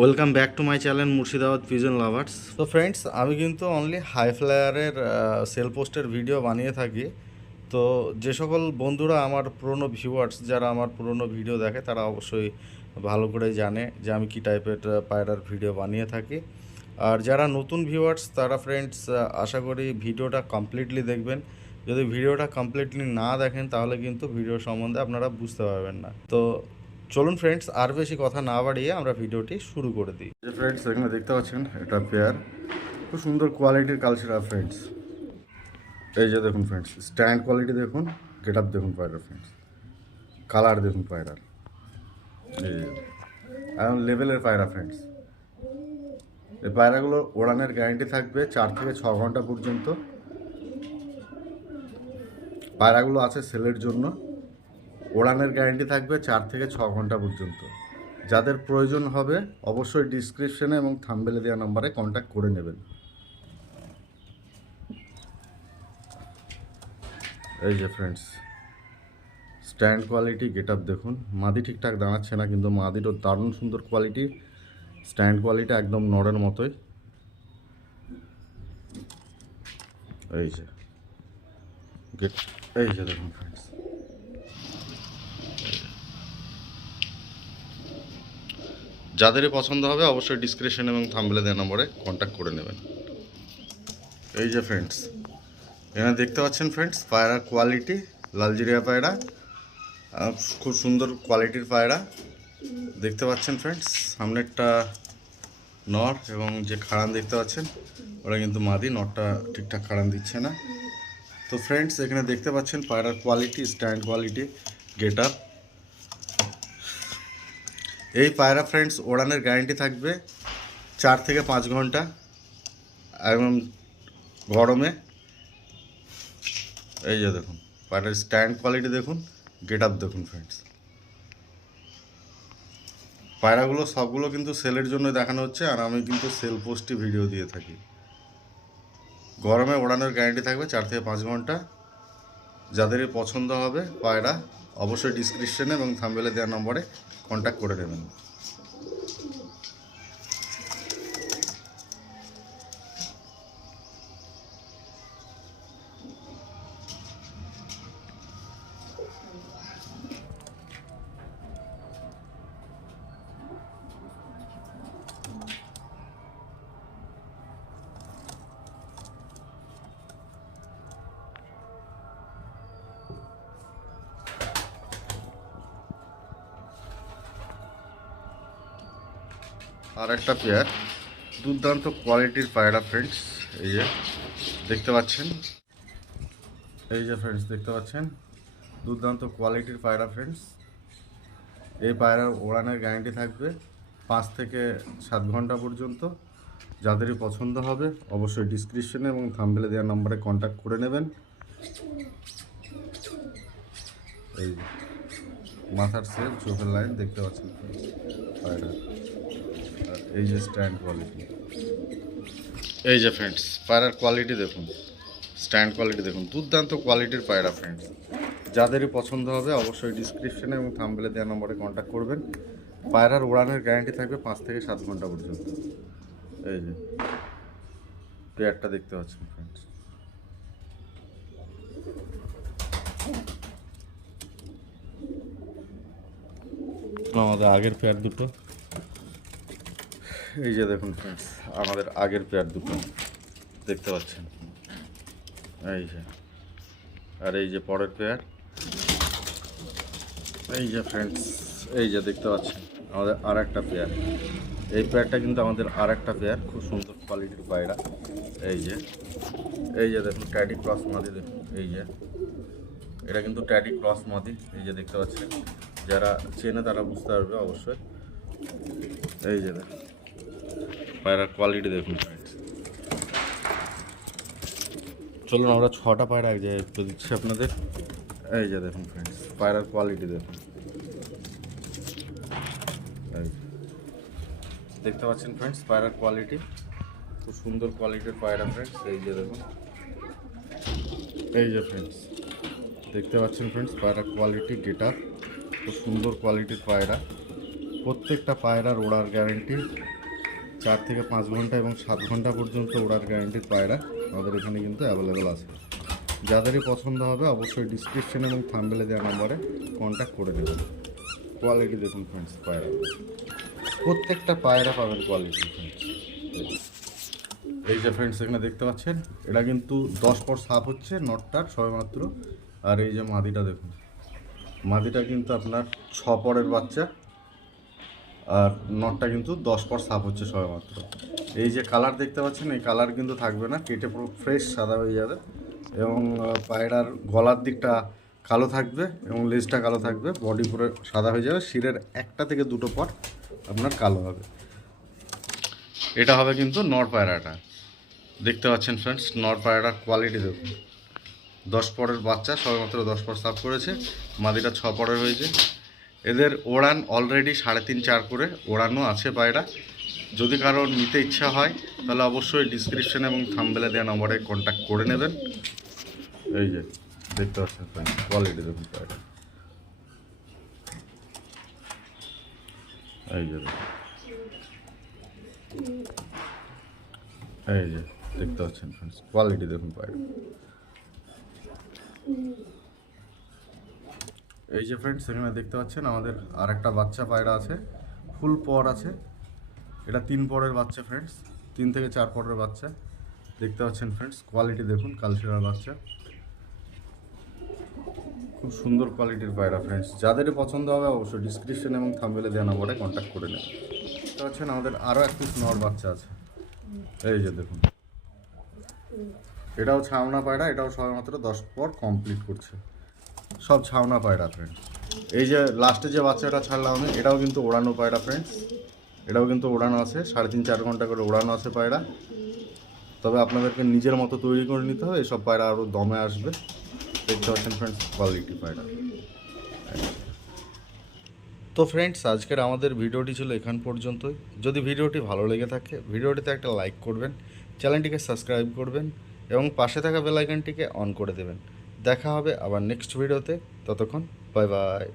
Welcome back to my channel Murshidabad pigeon lovers তো friends আমি কিন্তু অনলি হাই ফ্লায়ারের সেল পোস্টের ভিডিও বানিয়ে থাকি। তো যে সকল বন্ধুরা আমার পুরনো ভিউয়ার্স যারা আমার পুরনো ভিডিও দেখে, তারা অবশ্যই ভালো করে জানে যে আমি কী টাইপের পায়রার ভিডিও বানিয়ে থাকি। আর যারা নতুন ভিউয়ার্স তারা ফ্রেন্ডস আশা করি ভিডিওটা কমপ্লিটলি দেখবেন। যদি ভিডিওটা কমপ্লিটলি না দেখেন, তাহলে কিন্তু ভিডিও সম্বন্ধে আপনারা বুঝতে পারবেন না। তো চলুন ফ্রেন্ডস আর বেশি কথা না বাড়িয়ে আমরা ভিডিওটি শুরু করে দিই। ফ্রেন্ডস এখানে দেখতে পাচ্ছেন, এটা পেয়ার খুব সুন্দর কোয়ালিটির কালচার ফ্রেন্ডস এই যে দেখুন ফ্রেন্ডস স্ট্যান্ড কোয়ালিটি দেখুন গেট আপ দেখুন পায়রার ফ্রেন্ডস কালার দেখুন পায়রার। এখন লেভেলের পায়রা ফ্রেন্ডস এই পায়রাগুলোর ওড়ানের গ্যারান্টি থাকবে চার থেকে ছ ঘণ্টা পর্যন্ত। পায়রাগুলো আছে সেলের জন্য। ওড়ানের গ্যারেন্টি থাকবে চার থেকে ছ ঘণ্টা পর্যন্ত। যাদের প্রয়োজন হবে, অবশ্যই ডিসক্রিপশনে এবং থাম্বেলে দেওয়া নম্বরে কন্ট্যাক্ট করে নেবেন। এই যে ফ্রেন্ডস স্ট্যান্ড কোয়ালিটি গেট দেখুন। মাদি ঠিকঠাক দাঁড়াচ্ছে না, কিন্তু মাদিরও দারুণ সুন্দর কোয়ালিটি স্ট্যান্ড কোয়ালিটি একদম নড়ের মতোই। এই যে। গেট এই যে দেখুন ফ্রেন্ডস যাদেরই পছন্দ হবে অবশ্যই ডিসক্রিপশন এবং থাম্বলে দেওয়া নম্বরে কন্ট্যাক্ট করে নেবেন। এই যে ফ্রেন্ডস এখানে দেখতে পাচ্ছেন ফ্রেন্ডস পায়রার কোয়ালিটি লালজিরিয়া পায়রা খুব সুন্দর কোয়ালিটির পায়রা। দেখতে পাচ্ছেন ফ্রেন্ডস সামনেরটা নর এবং যে খাড়ান দেখতে পাচ্ছেন, ওরা কিন্তু মাদি, নরটা ঠিকঠাক খাড়ান দিচ্ছে না। তো ফ্রেন্ডস এখানে দেখতে পাচ্ছেন পায়রার quality stand quality get up এই পায়রা ফ্রেন্ডস ওড়ানের গ্যারেন্টি থাকবে চার থেকে পাঁচ ঘণ্টা এবং গরমে। এই যে দেখুন পায়রার স্ট্যান্ড কোয়ালিটি দেখুন গেট আপ দেখুন ফ্রেন্ডস পায়রাগুলো সবগুলো কিন্তু সেলের জন্য দেখানো হচ্ছে, আর আমি কিন্তু সেল পোস্টই ভিডিও দিয়ে থাকি। গরমে ওড়ানোর গ্যারেন্টি থাকবে চার থেকে পাঁচ ঘণ্টা। যাদেরই পছন্দ হবে পায়রা অবশ্যই ডিসক্রিপশনে এবং থামবেলে দেওয়া নম্বরে কন্ট্যাক্ট করে নেবেন আর একটা পেয়ার দুর্দান্ত কোয়ালিটির পায়রা ফ্রেন্ডস এই যে, দেখতে পাচ্ছেন। এই যে ফ্রেন্ডস দেখতে পাচ্ছেন? দুর্দান্ত কোয়ালিটির পায়রা ফ্রেন্ডস এই পায়রার ওড়ানের গ্যারান্টি থাকবে পাঁচ থেকে সাত ঘণ্টা পর্যন্ত। যাদেরই পছন্দ হবে, অবশ্যই ডিসক্রিপশনে এবং থাম্বেলে দেওয়ার নম্বরে কন্ট্যাক্ট করে নেবেন। এই মাথার সেল চোখের লাইন দেখতে পাচ্ছেন পায়রা এই যে স্ট্যান্ড কোয়ালিটি এই যে ফ্রেন্ডস পায়রার কোয়ালিটি দেখুন। স্ট্যান্ড কোয়ালিটি দেখুন। দুর্দান্ত কোয়ালিটির পায়রা ফ্রেন্ডস যাদেরই পছন্দ হবে অবশ্যই ডিসক্রিপশানে এবং থাম্বেলে দেওয়া নম্বরে কন্ট্যাক্ট করবেন। পায়রার উড়ানের গ্যারান্টি থাকবে পাঁচ থেকে সাত ঘণ্টা পর্যন্ত। এই যে, পেয়ারটা দেখতে পাচ্ছেন ফ্রেন্ডস আমাদের আগের পেয়ার দুটো। এই যে দেখুন ফ্রেন্ডস আমাদের আগের পেয়ার দুটো, দেখতে পাচ্ছেন? এই যে, আর এই যে পরের পেয়ার এই যে ফ্রেন্ডস এই যে দেখতে পাচ্ছেন, আমাদের আর একটা পেয়ার এই পেয়ারটা কিন্তু আমাদের আর একটা পেয়ার খুব সুন্দর কোয়ালিটির পায়রা এই যে এই যে দেখুন ট্যাডি ক্রস মাদি দেখুন, এই যে। এটা কিন্তু ট্যাডি ক্রস মাদি এই যে দেখতে পাচ্ছেন। যারা চেনে তারা বুঝতে পারবে অবশ্যই। এই যে দেখুন। পায়রার কোয়ালিটি দেখুন। চলুন আমরা ছটা পায়রা এক জায়গায় দিচ্ছি আপনাদের। এই যে দেখুন ফ্রেন্ডস পায়রার কোয়ালিটি দেখুন। দেখতে পাচ্ছেন ফ্রেন্ডস পায়রার কোয়ালিটি খুব সুন্দর কোয়ালিটির পায়রা ফ্রেন্ডস এই যে দেখুন। এই যে ফ্রেন্ডস দেখতে পাচ্ছেন ফ্রেন্ডস পায়রার কোয়ালিটি গেটার খুব সুন্দর কোয়ালিটির পায়রা। প্রত্যেকটা পায়রার ওড়ার গ্যারেন্টি চার থেকে পাঁচ ঘণ্টা এবং সাত ঘণ্টা পর্যন্ত ওড়ার গ্যারেন্টির পায়রা আমাদের এখানে কিন্তু অ্যাভেলেবেল আছে। যাদেরই পছন্দ হবে অবশ্যই ডিসক্রিপশন এবং থাম্বেলে দেওয়া নম্বরে কন্ট্যাক্ট করে নেবেন। কোয়ালিটি দেখুন ফ্রেন্ডস পায়রা। প্রত্যেকটা পায়রা পাবেন কোয়ালিটি এই যে ফ্রেন্ডস এখানে দেখতে পাচ্ছেন, এটা কিন্তু দশ পর সাপ হচ্ছে নটটার সবেমাত্র। আর এই যে মাদিটা দেখুন। মাদিটা কিন্তু আপনার ছ পরের বাচ্চা। আর নটটা কিন্তু দশ পর সাপ হচ্ছে সবেমাত্র। এই যে কালার দেখতে পাচ্ছেন, এই কালার কিন্তু থাকবে না, কেটে পুরো ফ্রেশ সাদা হয়ে যাবে এবং পায়রার গলার দিকটা কালো থাকবে এবং লেজটা কালো থাকবে বডি পুরো সাদা হয়ে যাবে, শিরের একটা থেকে দুটো পর আপনার কালো হবে। এটা হবে কিন্তু নর পায়রাটা দেখতে পাচ্ছেন ফ্রেন্ডস নর পায়রাটার কোয়ালিটি দেখুন। দশ পরের বাচ্চা, সবেমাত্র দশ পর সাফ করেছে, মাদিটা ছ পরের হয়েছে। এদের ওড়ান অলরেডি সাড়ে তিন, চার করে ওড়ানো আছে পায়রা যদি কারোর নিতে ইচ্ছা হয়, তাহলে অবশ্যই ডিসক্রিপশন এবং থাম্বেলে দেওয়া নম্বরে কন্ট্যাক্ট করে নেবেন। এই যে, দেখতে পাচ্ছেন কোয়ালিটি দেখুন পায়রা এই যে এই যে, দেখতে পাচ্ছেন ফ্রেন্ডস কোয়ালিটি দেখুন পায়রা এই যে ফ্রেন্ডস এখানে দেখতে পাচ্ছেন, আমাদের আর একটা বাচ্চা পায়রা আছে ফুল পর আছে। এটা তিন পরের বাচ্চা ফ্রেন্ডস তিন থেকে চার পরের বাচ্চা। দেখতে পাচ্ছেন ফ্রেন্ডস কোয়ালিটি দেখুন কালচিরার বাচ্চা। খুব সুন্দর কোয়ালিটির পায়রা ফ্রেন্ডস যাদেরই পছন্দ হবে, অবশ্যই ডিসক্রিপশন এবং থাম্বেলে দেওয়া নম্বরে কন্ট্যাক্ট করে নেবেন। দেখতে পাচ্ছেন, আমাদের আরও এক পিস নর বাচ্চা আছে। এই যে দেখুন। এটাও ছাওনা পায়রা, এটাও সবেমাত্র দশ পর কমপ্লিট করছে। সব ছাওনা পায়রা ফ্রেন্ডস এই যে লাস্টে যে বাচ্চাটা ছাড়লাম আমি, এটাও কিন্তু ওড়ানো পায়রা ফ্রেন্ডস এটাও কিন্তু ওড়ানো আছে, সাড়ে তিন চার ঘণ্টা করে ওড়ানো আছে পায়রা। তবে আপনাদেরকে নিজের মতো তৈরি করে নিতে হবে, এসব পায়রা আরও দমে আসবে। দেখতে পাচ্ছেন ফ্রেন্ডস কোয়ালিটি পায়রা। তো ফ্রেন্ডস আজকের আমাদের ভিডিওটি ছিল এখান পর্যন্তই। যদি ভিডিওটি ভালো লেগে থাকে, ভিডিওটিতে একটা লাইক করবেন, চ্যানেলটিকে সাবস্ক্রাইব করবেন, এবং পাশে থাকা বেল আইকনটিকে অন করে দেবেন। দেখা হবে আবার নেক্সট ভিডিওতে ততক্ষণ বাই বাই